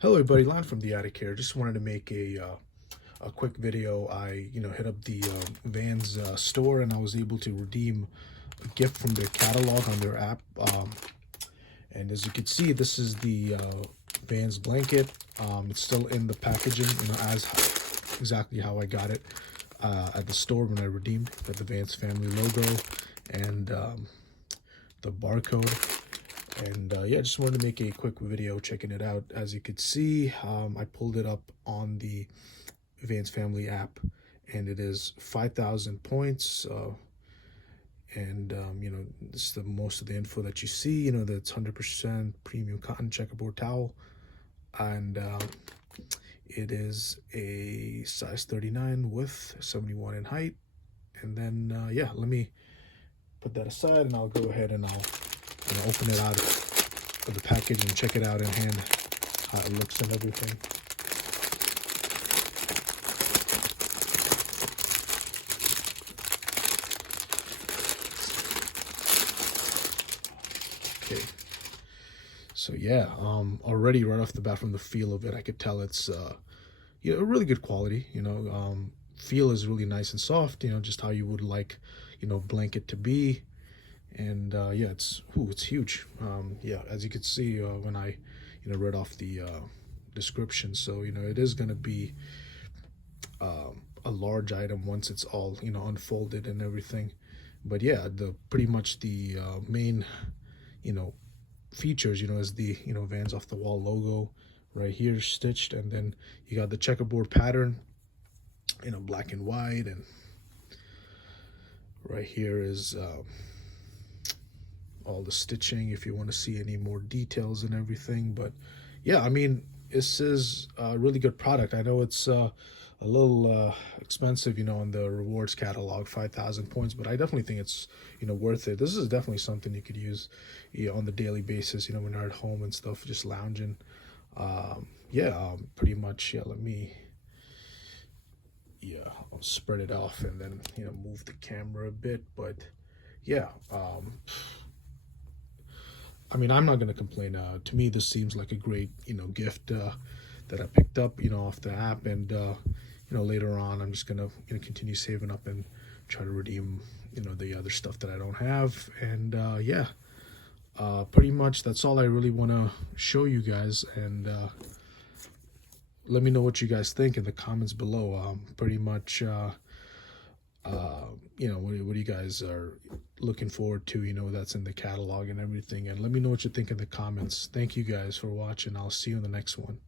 Hello everybody, Lon from the Attic here. Just wanted to make a quick video. I hit up the Vans store and I was able to redeem a gift from their catalog on their app. And as you can see, this is the Vans blanket. It's still in the packaging, as exactly how I got it at the store when I redeemed. Got the Vans family logo and the barcode. And yeah, just wanted to make a quick video checking it out. As you could see, I pulled it up on the Vans Family app, and it is 5,000 points. And this is the most of the info that you see. That's 100% premium cotton checkerboard towel, and it is a size 39 width, 71 in height. And then yeah, let me put that aside, and I'll go ahead and I'll open it out of the package and check it out in hand, how it looks and everything. Okay, so yeah, already right off the bat from the feel of it, I could tell it's a really good quality. Feel is really nice and soft. Just how you would like blanket to be. And yeah, it's huge. Yeah, as you can see when I read off the description, so it is going to be a large item once it's all unfolded and everything. But yeah, the pretty much the main you know features is the Vans Off the Wall logo right here stitched, and then you got the checkerboard pattern, black and white, and right here is all the stitching if you want to see any more details and everything. But yeah, I mean, this is a really good product. I know it's a little expensive, on the rewards catalog, 5,000 points, but I definitely think it's worth it. This is definitely something you could use on the daily basis, when you're at home and stuff, just lounging. Yeah, pretty much. Yeah, let me, yeah, I'll spread it off and then move the camera a bit. But yeah, I mean, I'm not going to complain. To me, this seems like a great, gift that I picked up, off the app. And, later on, I'm just going to continue saving up and try to redeem, the other stuff that I don't have. And, yeah, pretty much that's all I really want to show you guys. And let me know what you guys think in the comments below. Pretty much, what you guys are looking forward to, that's in the catalog and everything. And let me know what you think in the comments. Thank you guys for watching. I'll see you in the next one.